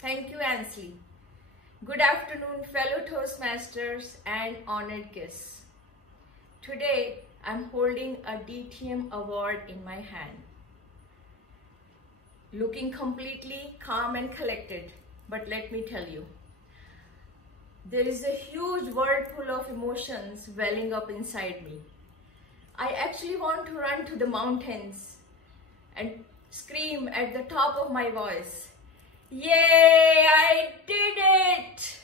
Thank you, Ansley. Good afternoon, fellow Toastmasters and honored guests. Today, I'm holding a DTM award in my hand. Looking completely calm and collected, but let me tell you, there is a huge whirlpool of emotions welling up inside me. I actually want to run to the mountains and scream at the top of my voice, "Yay, I did it!"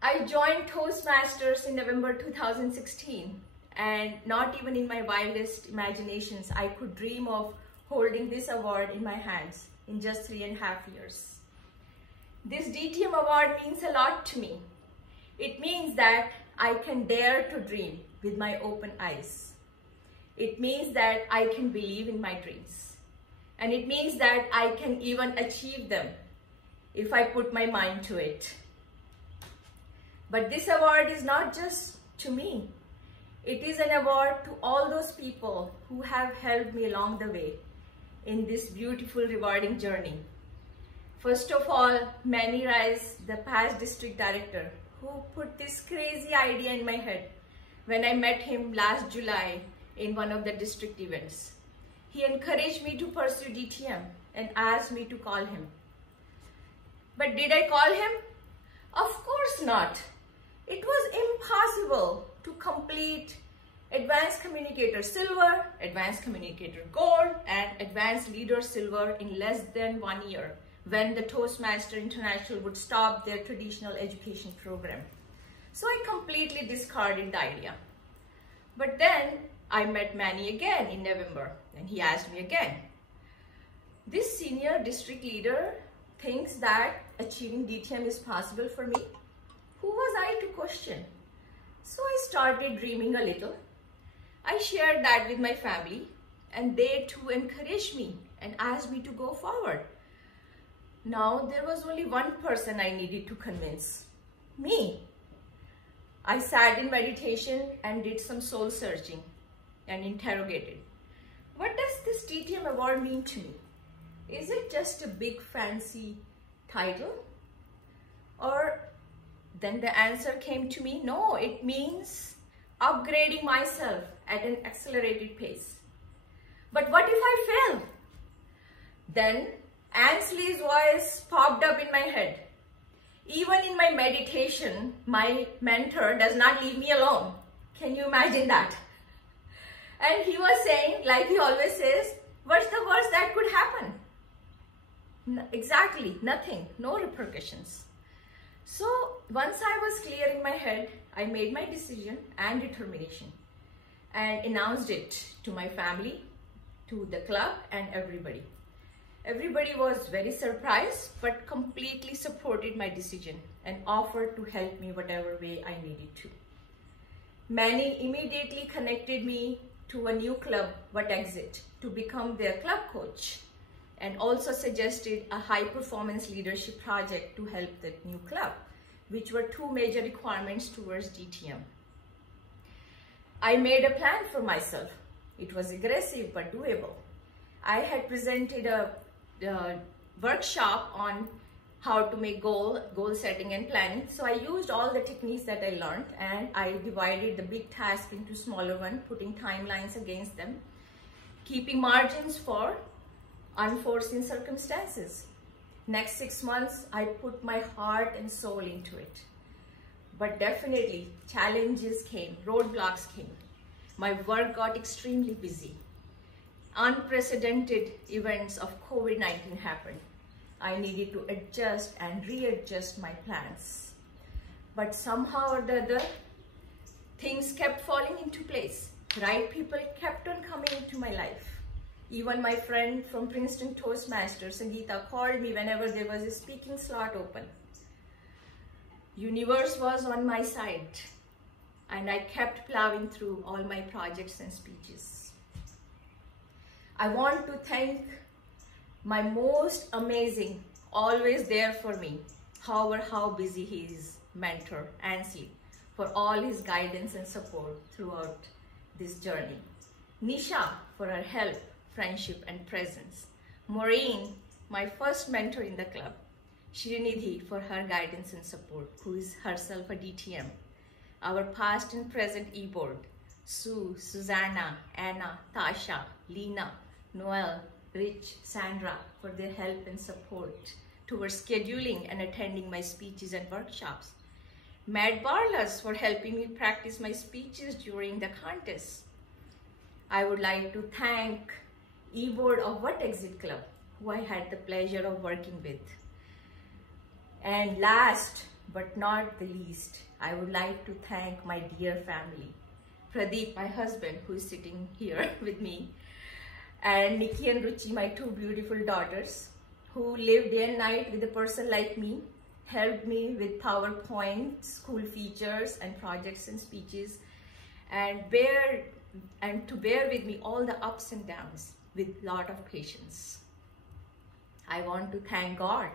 I joined Toastmasters in November 2016, and not even in my wildest imaginations I could dream of holding this award in my hands in just 3.5 years. This DTM award means a lot to me. It means that I can dare to dream with my open eyes. It means that I can believe in my dreams. And it means that I can even achieve them if I put my mind to it. But this award is not just to me. It is an award to all those people who have helped me along the way in this beautiful, rewarding journey. First of all, Manny Rice, the past district director, who put this crazy idea in my head when I met him last July in one of the district events. He encouraged me to pursue DTM and asked me to call him. But did I call him? Of course not. It was impossible to complete Advanced Communicator Silver, Advanced Communicator Gold, and Advanced Leader Silver in less than 1 year, when the Toastmaster International would stop their traditional education program. So I completely discarded the idea. But then I met Manny again in November, and he asked me again. This senior district leader thinks that achieving DTM is possible for me. Who was I to question? So I started dreaming a little. I shared that with my family, and they too encouraged me and asked me to go forward. Now there was only one person I needed to convince: me. I sat in meditation and did some soul searching and interrogated, what does this DTM award mean to me? Is it just a big fancy title? Or then the answer came to me, no, it means upgrading myself at an accelerated pace. But what if I fail? Then Ansley's voice popped up in my head. Even in my meditation, my mentor does not leave me alone. Can you imagine that? And he was saying, like he always says, what's the worst that could happen? Exactly, nothing, no repercussions. So once I was clear in my head, I made my decision and determination and announced it to my family, to the club, and everybody. Everybody was very surprised, but completely supported my decision and offered to help me whatever way I needed to. Manny immediately connected me to a new club, What Exit, to become their club coach, and also suggested a high-performance leadership project to help the new club, which were two major requirements towards DTM. I made a plan for myself. It was aggressive but doable. I had presented a workshop on how to make goal setting and planning. So I used all the techniques that I learned, and I divided the big task into smaller ones, putting timelines against them, keeping margins for unforeseen circumstances. Next 6 months, I put my heart and soul into it. But definitely challenges came, roadblocks came. My work got extremely busy. Unprecedented events of COVID-19 happened. I needed to adjust and readjust my plans. But somehow or the other, things kept falling into place. Right people kept on coming into my life. Even my friend from Princeton Toastmasters, Sangeeta, called me whenever there was a speaking slot open. Universe was on my side, and I kept plowing through all my projects and speeches. I want to thank my most amazing, always there for me, however how busy he is, mentor, Ansley, for all his guidance and support throughout this journey. Nisha for her help, friendship, and presence. Maureen, my first mentor in the club, Shrinidhi, for her guidance and support, who is herself a DTM. Our past and present e-board, Sue, Susanna, Anna, Tasha, Lena, Noel, Rich, Sandra, for their help and support towards scheduling and attending my speeches and workshops. Matt Barlas for helping me practice my speeches during the contest. I would like to thank e-board of What Exit Club, who I had the pleasure of working with. And last but not the least, I would like to thank my dear family. Pradeep, my husband, who is sitting here with me, and Nikki and Ruchi, my two beautiful daughters, who live day and night with a person like me, helped me with PowerPoint, school features and projects and speeches, and to bear with me all the ups and downs with a lot of patience. I want to thank God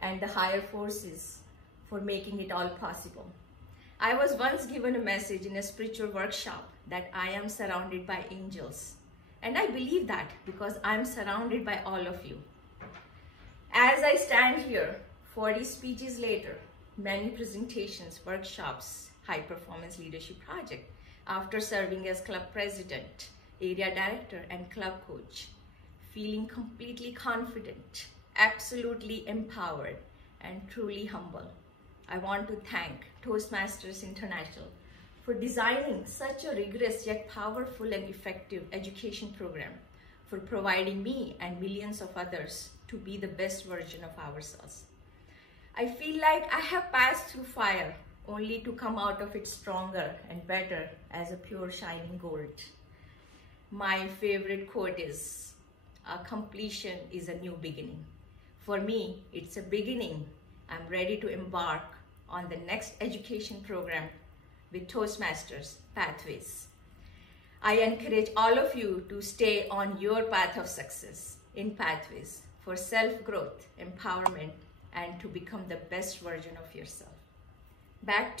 and the higher forces for making it all possible. I was once given a message in a spiritual workshop that I am surrounded by angels. And I believe that because I'm surrounded by all of you. As I stand here, 40 speeches later, many presentations, workshops, high performance leadership project, after serving as club president, area director, and club coach, feeling completely confident, absolutely empowered, and truly humble. I want to thank Toastmasters International for designing such a rigorous yet powerful and effective education program, for providing me and millions of others to be the best version of ourselves. I feel like I have passed through fire only to come out of it stronger and better as a pure shining gold. My favorite quote is, completion is a new beginning. For me, it's a beginning. I'm ready to embark on the next education program with Toastmasters Pathways. I encourage all of you to stay on your path of success in Pathways for self-growth, empowerment, and to become the best version of yourself. Back to